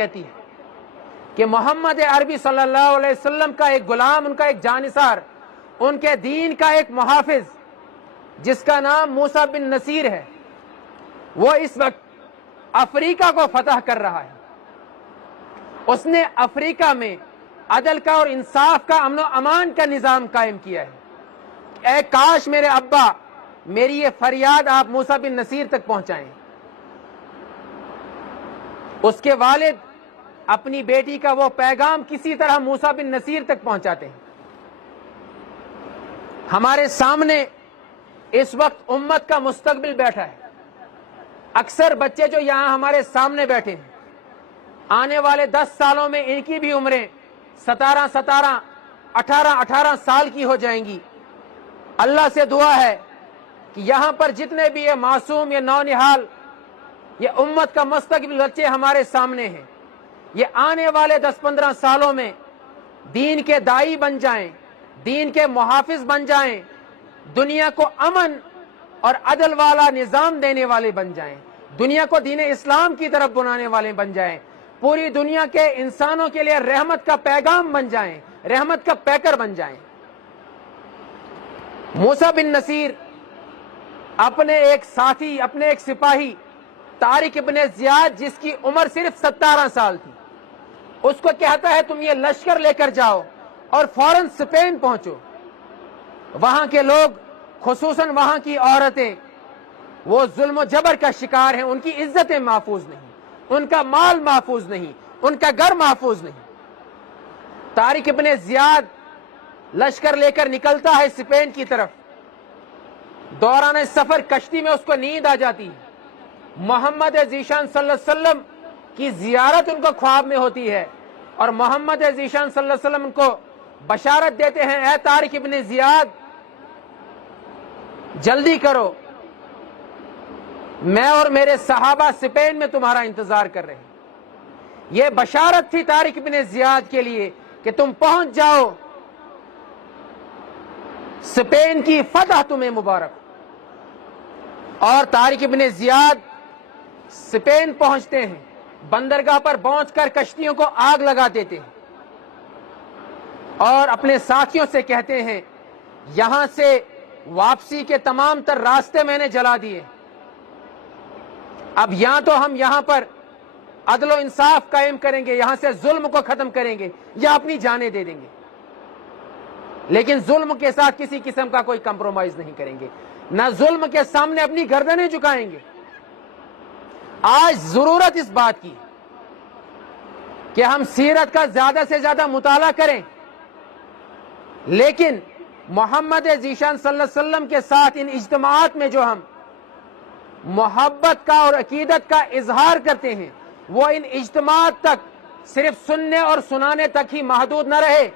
کہتی ہے کہ محمد عربی صلی اللہ علیہ وسلم کا ایک غلام، ان کا ایک جانثار، ان کے دین کا ایک محافظ جس کا نام موسیٰ بن نصیر ہے، وہ اس وقت افریقہ کو فتح کر رہا ہے۔ اس نے افریقہ میں عدل کا اور انصاف کا، امن و امان کا نظام قائم کیا ہے۔ اے کاش میرے ابا میری یہ فریاد آپ موسیٰ بن نصیر تک پہنچائیں۔ اس کے والد اپنی بیٹی کا وہ پیغام کسی طرح موسیٰ بن نصیر تک پہنچاتے ہیں۔ ہمارے سامنے اس وقت امت کا مستقبل بیٹھا ہے۔ اکثر بچے جو یہاں ہمارے سامنے بیٹھے ہیں، آنے والے 10 سالوں میں ان کی بھی عمریں 17 18 سال کی ہو جائیں گی۔ اللہ سے دعا ہے کہ یہاں پر جتنے بھی یہ معصوم، یہ نونہال، یہ امت کا مستقبل بچے ہمارے سامنے ہیں، یہ آنے والے 10-15 سالوں میں دین کے داعی بن جائیں، دین کے محافظ بن جائیں، دنیا کو امن اور عدل والا نظام دینے والے بن جائیں، دنیا کو دین اسلام کی طرف بنانے والے بن جائیں، پوری دنیا کے انسانوں کے لیے رحمت کا پیغام بن جائیں، رحمت کا پیکر بن جائیں۔ موسیٰ بن نصیر اپنے ایک ساتھی، اپنے ایک سپاہی طارق ابن زیاد، جس کی عمر صرف 17 سال تھی، اس کو کہتا ہے تم یہ لشکر لے کر جاؤ اور فوراً اسپین پہنچو۔ وہاں کے لوگ، خصوصاً وہاں کی عورتیں، وہ ظلم و جبر کا شکار ہیں، ان کی عزتیں محفوظ نہیں، ان کا مال محفوظ نہیں، ان کا گھر محفوظ نہیں۔ طارق ابن زیاد لشکر لے کر نکلتا ہے اسپین کی طرف۔ دوران سفر کشتی میں اس کو نیند آ جاتی ہے۔ محمد ذیشان صلی اللہ علیہ وسلم کی زیارت ان کو خواب میں ہوتی ہے، اور محمد ذیشان صلی اللہ علیہ وسلم ان کو بشارت دیتے ہیں، اے طارق ابن زیاد جلدی کرو، میں اور میرے صحابہ اسپین میں تمہارا انتظار کر رہے ہیں۔ یہ بشارت تھی طارق ابن زیاد کے لیے کہ تم پہنچ جاؤ، اسپین کی فتح تمہیں مبارک۔ اور طارق ابن زیاد اسپین پہنچتے ہیں، بندرگاہ پر پہنچ کر کشتیوں کو آگ لگا دیتے ہیں اور اپنے ساتھیوں سے کہتے ہیں یہاں سے واپسی کے تمام تر راستے میں نے جلا دیے، اب تو ہم یہاں پر عدل و انصاف قائم کریں گے، یہاں سے ظلم کو ختم کریں گے یا اپنی جانیں دے دیں گے، لیکن ظلم کے ساتھ کسی قسم کا کوئی کمپرومائز نہیں کریں گے، نہ ظلم کے سامنے اپنی گردنیں جھکائیں گے۔ آج ضرورت اس بات کی کہ ہم سیرت کا زیادہ سے زیادہ مطالعہ کریں، لیکن محمد ذیشان صلی اللہ علیہ وسلم کے ساتھ ان اجتماعات میں جو ہم محبت کا اور عقیدت کا اظہار کرتے ہیں، وہ ان اجتماعات تک صرف سننے اور سنانے تک ہی محدود نہ رہے،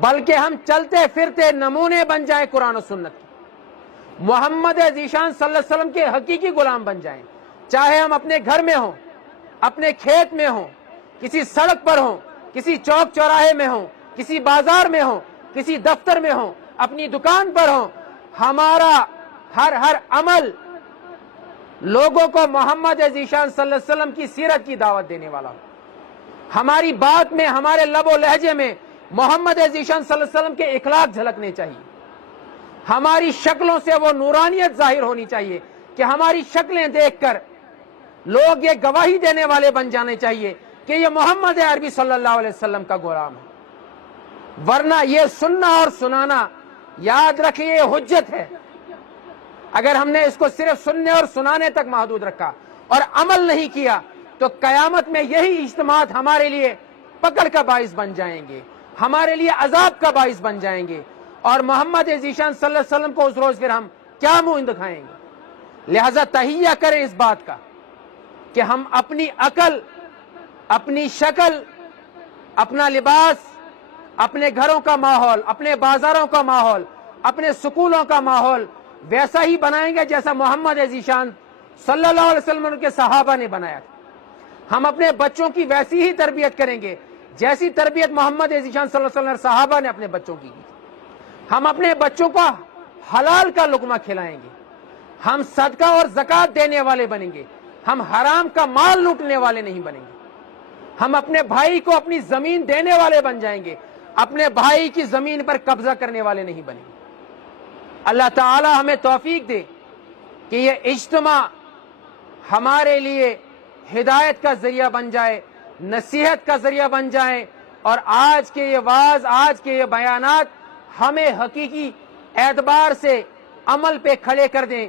بلکہ ہم چلتے پھرتے نمونے بن جائیں قرآن و سنت کی، محمد ذیشان صلی اللہ علیہ وسلم کے حقیقی غلام بن جائیں، چاہے ہم اپنے گھر میں ہوں، اپنے کھیت میں ہوں، کسی سڑک پر ہوں، کسی چوک چوراہے میں ہوں، کسی بازار میں ہوں، کسی دفتر میں ہوں، اپنی دکان پر ہوں، ہمارا ہر عمل لوگوں کو محمد ذیشان صلی اللہ علیہ وسلم کی سیرت کی دعوت دینے والا ہو، ہماری بات میں، ہمارے لب و لہجے میں محمد ذیشان صلی اللہ علیہ وسلم کے اخلاق جھلکنے چاہیے، ہماری شکلوں سے وہ نورانیت ظاہر ہونی چاہیے کہ ہماری شکلیں دیکھ کر لوگ یہ گواہی دینے والے بن جانے چاہیے کہ یہ محمد عربی صلی اللہ علیہ وسلم کا غلام ہے۔ ورنہ یہ سننا اور سنانا، یاد رکھیے، یہ حجت ہے۔ اگر ہم نے اس کو صرف سننے اور سنانے تک محدود رکھا اور عمل نہیں کیا تو قیامت میں یہی اجتماعات ہمارے لیے پکڑ کا باعث بن جائیں گے، ہمارے لیے عذاب کا باعث بن جائیں گے، اور محمد ذیشان صلی اللہ علیہ وسلم کو اس روز پھر ہم کیا منہ دکھائیں گے۔ لہذا تہیہ کریں اس بات کا کہ ہم اپنی عقل، اپنی شکل، اپنا لباس، اپنے گھروں کا ماحول، اپنے بازاروں کا ماحول، اپنے سکولوں کا ماحول ویسا ہی بنائیں گے جیسا محمد ذیشان صلی اللہ علیہ وسلم کے صحابہ نے بنایا تھا۔ ہم اپنے بچوں کی ویسی ہی تربیت کریں گے جیسی تربیت محمد ذیشان صلی اللہ علیہ وسلم صحابہ نے اپنے بچوں کی۔ ہم اپنے بچوں کو حلال کا لقمہ کھلائیں گے، ہم صدقہ اور زکوٰۃ دینے والے بنیں گے، ہم حرام کا مال لوٹنے والے نہیں بنیں گے. ہم اپنے بھائی کو اپنی زمین دینے والے بن جائیں گے, اپنے بھائی کی زمین پر قبضہ کرنے والے نہیں بنیں گے. اللہ تعالی ہمیں توفیق دے کہ یہ اجتماع ہمارے لیے ہدایت کا ذریعہ بن جائے, نصیحت کا ذریعہ بن جائے, اور آج کے یہ واعظ, آج کے یہ بیانات ہمیں حقیقی اعتبار سے عمل پہ کھڑے کر دیں